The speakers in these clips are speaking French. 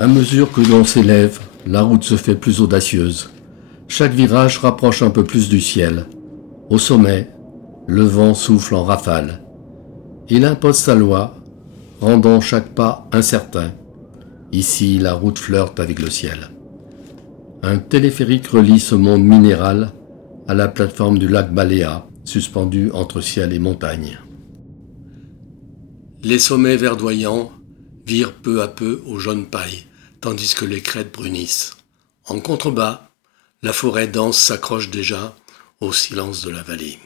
À mesure que l'on s'élève, la route se fait plus audacieuse. Chaque virage rapproche un peu plus du ciel. Au sommet, le vent souffle en rafale. Il impose sa loi, rendant chaque pas incertain. Ici, la route flirte avec le ciel. Un téléphérique relie ce monde minéral à la plateforme du lac Baléa, suspendue entre ciel et montagne. Les sommets verdoyants virent peu à peu au jaune paille, tandis que les crêtes brunissent. En contrebas, la forêt dense s'accroche déjà au silence de la vallée.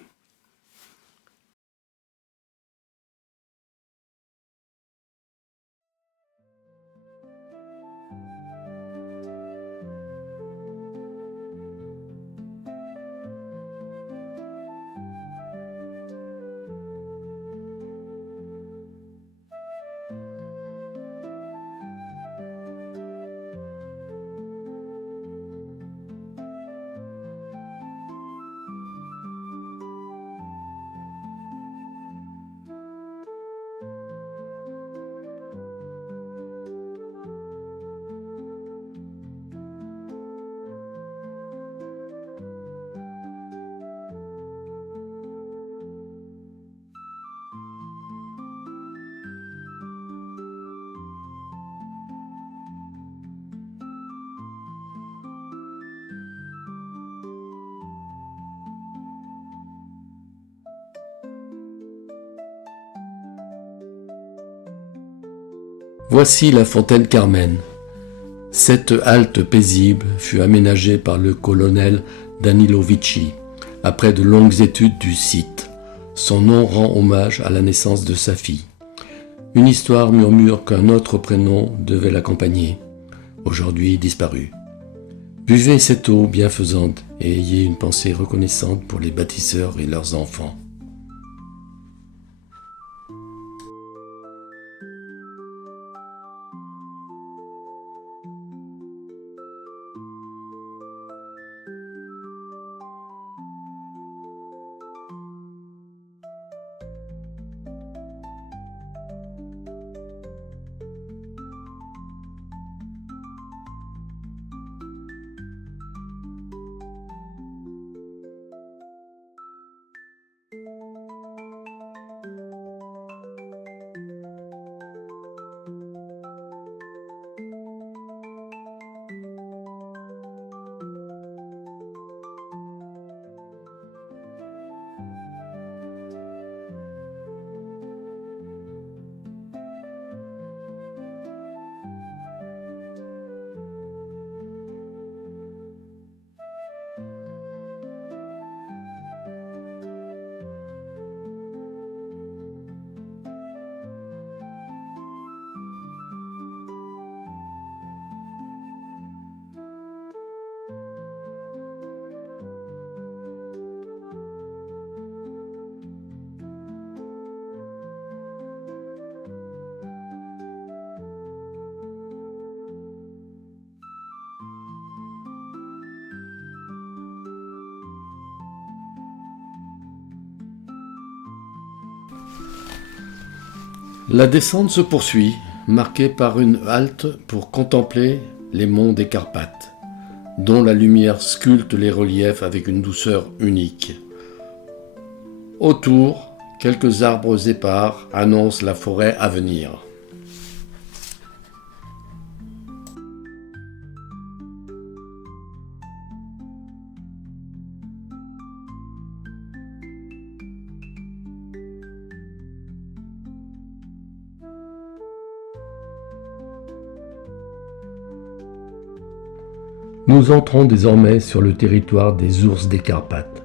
Voici la fontaine Carmen. Cette halte paisible fut aménagée par le colonel Danilo Vici, après de longues études du site. Son nom rend hommage à la naissance de sa fille. Une histoire murmure qu'un autre prénom devait l'accompagner, aujourd'hui disparu. Buvez cette eau bienfaisante et ayez une pensée reconnaissante pour les bâtisseurs et leurs enfants. La descente se poursuit, marquée par une halte pour contempler les monts des Carpates, dont la lumière sculpte les reliefs avec une douceur unique. Autour, quelques arbres épars annoncent la forêt à venir. Nous entrons désormais sur le territoire des ours des Carpates.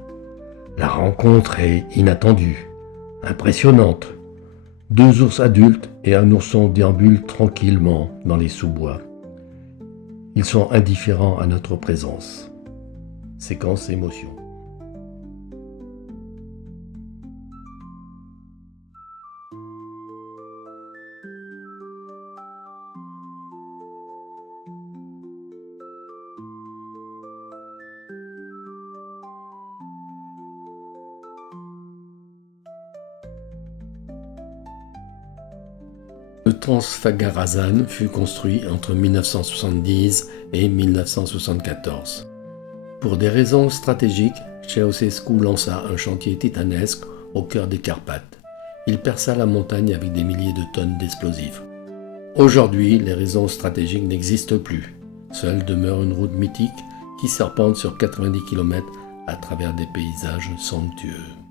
La rencontre est inattendue, impressionnante. 2 ours adultes et un ourson déambulent tranquillement dans les sous-bois. Ils sont indifférents à notre présence. Séquence émotion. Transfagarasan fut construit entre 1970 et 1974. Pour des raisons stratégiques, Ceausescu lança un chantier titanesque au cœur des Carpates. Il perça la montagne avec des milliers de tonnes d'explosifs. Aujourd'hui, les raisons stratégiques n'existent plus. Seule demeure une route mythique qui serpente sur 90 km à travers des paysages somptueux.